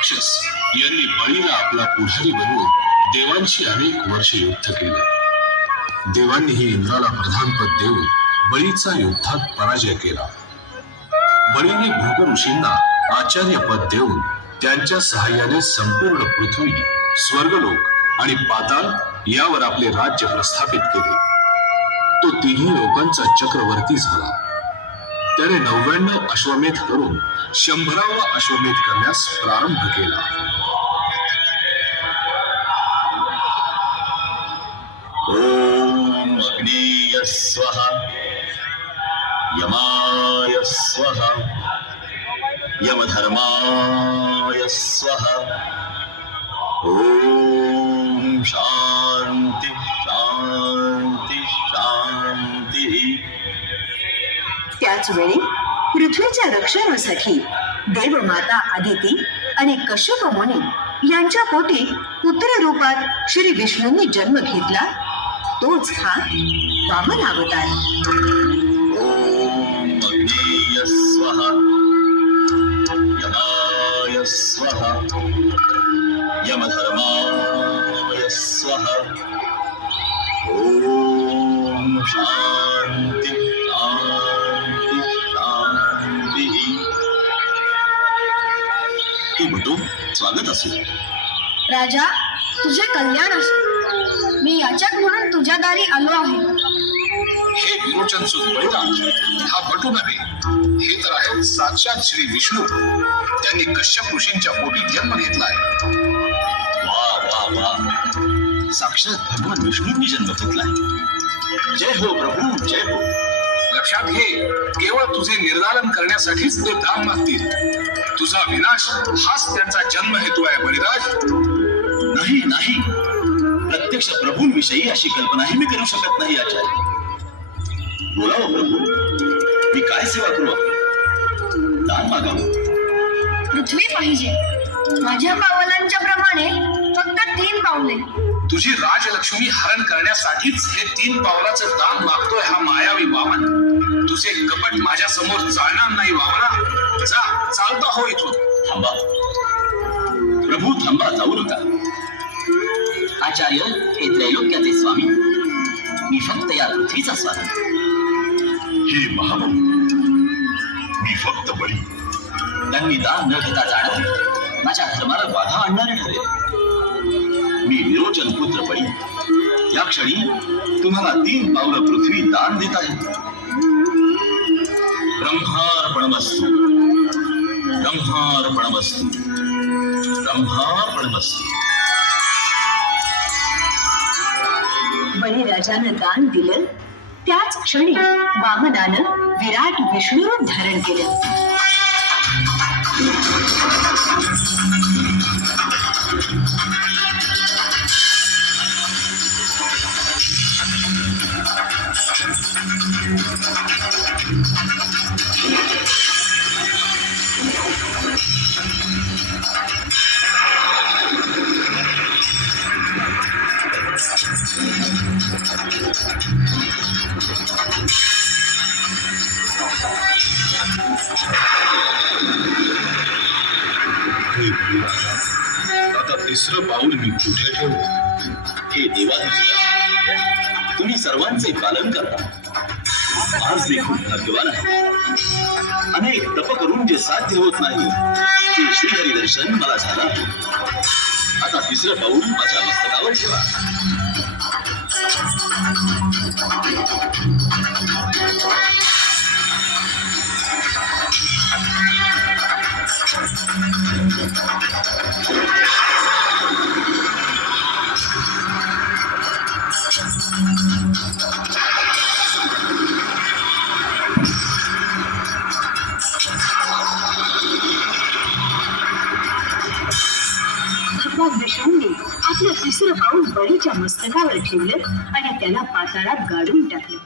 राक्षस यांनी बळीला आपला पुजारी बनवून देवांशी अनेक वर्षे युद्ध केले। देवांनीही इंद्राला प्रधानपद देऊन बळीचा युद्धात पराजय केला। बळीने भृगु ऋषींना आचार्य पद देऊन त्यांच्या सहाय्याने संपूर्ण पृथ्वी, स्वर्गलोक आणि पाताल यावर आपले राज्य प्रस्थापित केले। तो तिन्ही लोकांचा चक्रवर्ती झाला। त्याने 99 अश्वमेध करून 100वा अश्वमेध करण्यास प्रारंभ केला। ओम अग्नेय स्वाहा, यमाय स्वाहा, यमधर्माय स्वाहा। ओम शांति शांति शांति। त्याच वेळी पृथ्वीच्या रक्षणासाठी देवमाता आदिती आणि कश्यप मुनी यांच्या पोटी पुत्र रूपात श्री विष्णूंनी जन्म घेतला। तोच हा वामन अवतार। ओम अग्नेय स्वाहा, यमाय स्वाहा, यमधर्माय स्वाहा। ओम शांति शांति शांति। हे बटू, स्वागत असो। राजा, तुझे कल्याण असो। मी याचक म्हणून तुझ्या दारी आलो आहे। हे विरोचन सुत बळीराज, हा बटू नव्हे, हे तर आहेत साक्षात श्री विष्णू। त्यांनी कश्यप ऋषींच्या पोटी जन्म घेतलाय। वा वा वा, साक्षात भगवान विष्णूंनी जन्म घेतलाय। जय हो प्रभू, जय हो। लक्षात घे, केवळ तुझे निर्दालन करण्यासाठीच ते दान मागतील। तुझा विनाश हाच त्यांचा जन्म हेतू आहे बळीराज। नाही नाही, प्रत्यक्ष प्रभूंविषयी अशी कल्पनाही मी करू शकत नाही आचार्य। बोलावं प्रभू, मी काय सेवा करू? दान मागावं। पृथ्वी पाहिजे, माझ्या पावलांच्या प्रमाणे फक्त 3 पावले। तुझी राजलक्ष्मी हरण करण्यासाठीच हे 3 पावलाचं दान मागतोय हा मायावी वामन। तुझे कपट माझ्या समोर चालणार नाही वामना। जा, चालता हो इथून। थांबा प्रभू, थांबा, जाऊ नका। आचार्य, हे त्रैलोक्याचे स्वामी, मी फक्त या पृथ्वीचा स्वामी। हे महाबली, मी फक्त बळी। त्यांनी दान न घेता जाणं माझ्या धर्माला बाधा आणणारे ठरेल। मी विरोचन पुत्र बळी, या क्षणी तुम्हाला 3 पावलं पृथ्वी दान देत आहे। ब्रह्मार्पणमस्तु, ब्रह्मार्पणमस्तु, ब्रह्मार्पणमस्तु। बळीराजानं दान दिलं त्याच क्षणी वामनानं विराट विष्णू रूप धारण केलं। आता 3रं पाऊल मी कुठे ठेवू? हे देवाधिदेवा, तुम्ही सर्वांचे पालन करता। आज देखून भाग्यवान आहे। अनेक तप करून जे साध्य होत नाही ते श्रीहरी दर्शन मला झालं। आता 3रं पाऊल माझ्या मस्तकावर ठेवा। भगवान विष्णूंनी आपलं 3रं पाऊल बळीच्या मस्तकावर ठेवलं आणि त्याला पाताळात गाडून टाकलं।